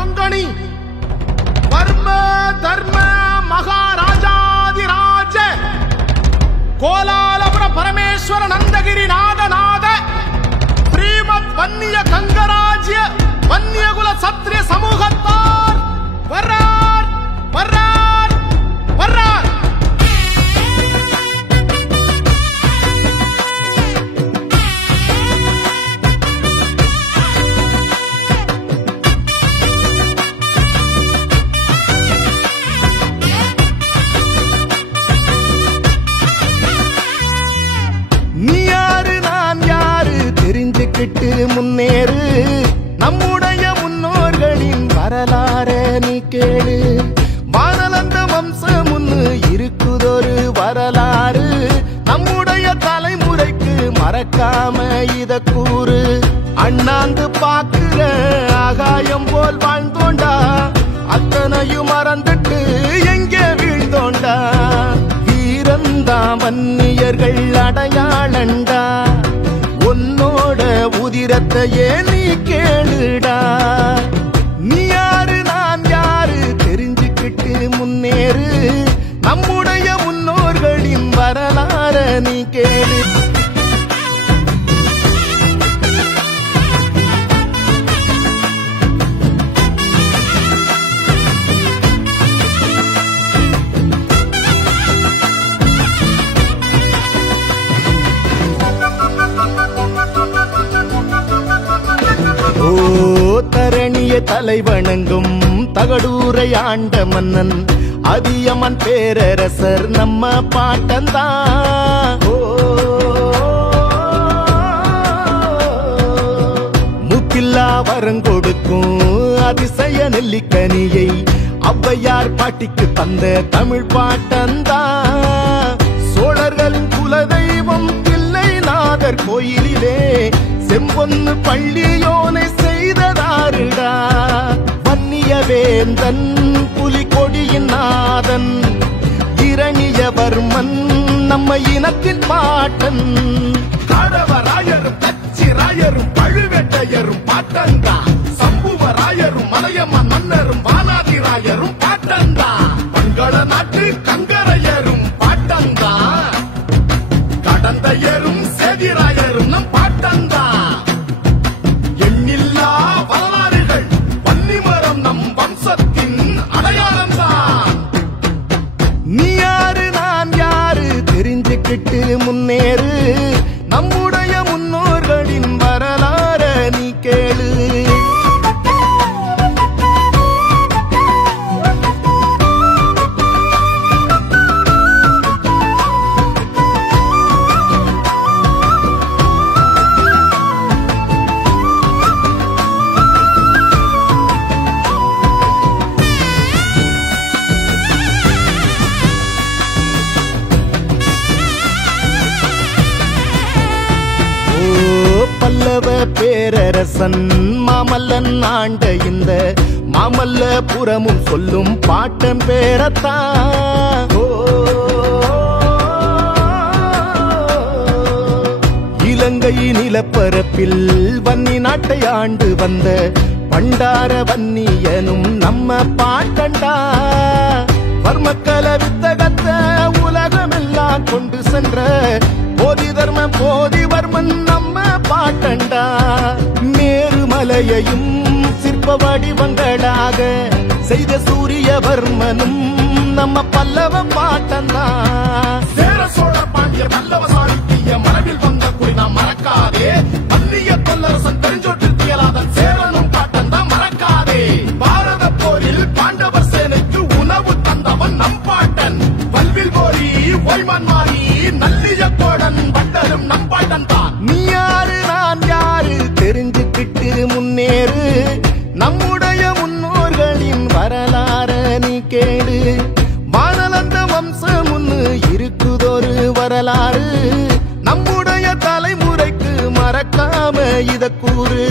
கொங்கணி வர்ம தர்ம மகாராஜாதிராஜ கோலாலபுர பரமேஸ்வர நந்தகிரி நாதநாத ஸ்ரீமத் வன்னிய கங்கராஜ்ய வன்னியகுல சத்திரிய சமூகத்தார் வர்றார் வர்றார் வர்றார். தெரிஞ்சுக்கிட்டு முன்னேறு நம்முடைய முன்னோர்களின் வரலாற நீ கேளு. வானலந்த வம்சம் ஒண்ணு இருக்குதொரு வரலாறு நம்முடைய தலைமுறைக்கு மறக்காம இத கூறு. அண்ணாந்து பாக்குற ஆகாயம் போல் வாழ்ந்தோண்டா அத்தனையும் மறந்துட்டு எங்கே வீழ்ந்தோண்டா. வீரந்தா வன்னியர்கள் அடையாளண்டா உன்னோட உதிரத்தையே நீ கேளுடா. நீ யாரு நான் யாரு தெரிஞ்சுக்கிட்டு முன்னேறு நம்முடைய முன்னோர்களின் வரலாற நீ கேளு. தரணிய தலைவணங்கும் தகடூரை ஆண்ட மன்னன் அதியமன் பேரரசர் நம்ம பாட்டந்தான். முக்கில்லா வரங்கொடுக்கும் அதிசய நெல்லிக்கனியை ஔவையார் பாட்டிக்கு தந்த தமிழ் பாட்டந்தான். சோழர்களின் குலதெய்வம் தில்லைநாதர் கோயிலிலே செம்பொன்னு பள்ளியோனை செய்ததாருடா. வன்னிய வேந்தன் புலிகொடியின் நாதன் இரணியவர்மன் நம்ம இனத்தின் பாட்டன். காடவராயரும் கச்சிராயரும் பழுவேட்டையரும் பாட்டந்தா. சம்புவராயரும் மலையம்மன் மன்னரும் வானாதிராயரும் பாட்டந்தா. பங்கள நாட்டு கங்கரையரும் பாட்டந்தா. கடந்தையரும் சேதிராயரும் நம் பாட்டந்தா. எண்ணில்லா வரலாறுகள் வன்னிமரம் நம் வம்சத்தின் அடையாளம்தான். நீ யாரு நான் யாரு தெரிஞ்சுக்கிட்டு முன்னேறு நம்முடைய முன்னோர்களின் வரலாற நீ கேளு. பேரரசன் மாமல்லன் ஆண்ட இந்த மாமல்லபுரமும் சொல்லும் பாட்டம் பேரத்தான். இலங்கை நிலப்பரப்பில் வன்னி நாட்டை ஆண்டு வந்த பண்டார வன்னியனும் நம்ம பாட்டண்டா. வர்மக்கல வித்தகத்தை உலகமெல்லாம் கொண்டு சென்ற போதி தர்ம போதிவர்மன் நம்ம பாட்டண்டா. மேருமலையையும் சிற்ப வடிவங்களாக செய்த சூரியவர்மனும் நம்ம பல்லவ பாட்டந்தா. சேர சோழ பாண்டிய பல்லவ சாளுக்கிய மரபில் வந்த குறி நாம் மறக்காதே. வன்னிய தொல்லரசன் தெரிஞ்சொற்றியலாதன் சேரனும் பாட்டந்தா மறக்காதே. பாரத போரில் பாண்டவர் சேனைக்கு உணவு தந்தவன் நம் பாட்டன். வல்வில் போரி ஒய்மான் மாறி நல்லிய கோடன் வண்டரும் நம் பாட்டன் தான். நீ யாரு நான் யாரு தெரிஞ்சுக்கிட்டு முன்னேறு நம்முடைய முன்னோர்களின் வரலாற நீ கேளு. வானலந்த வம்சம் ஒண்ணு இருக்குதொரு வரலாறு நம்முடைய தலைமுறைக்கு மறக்காம இத கூறு.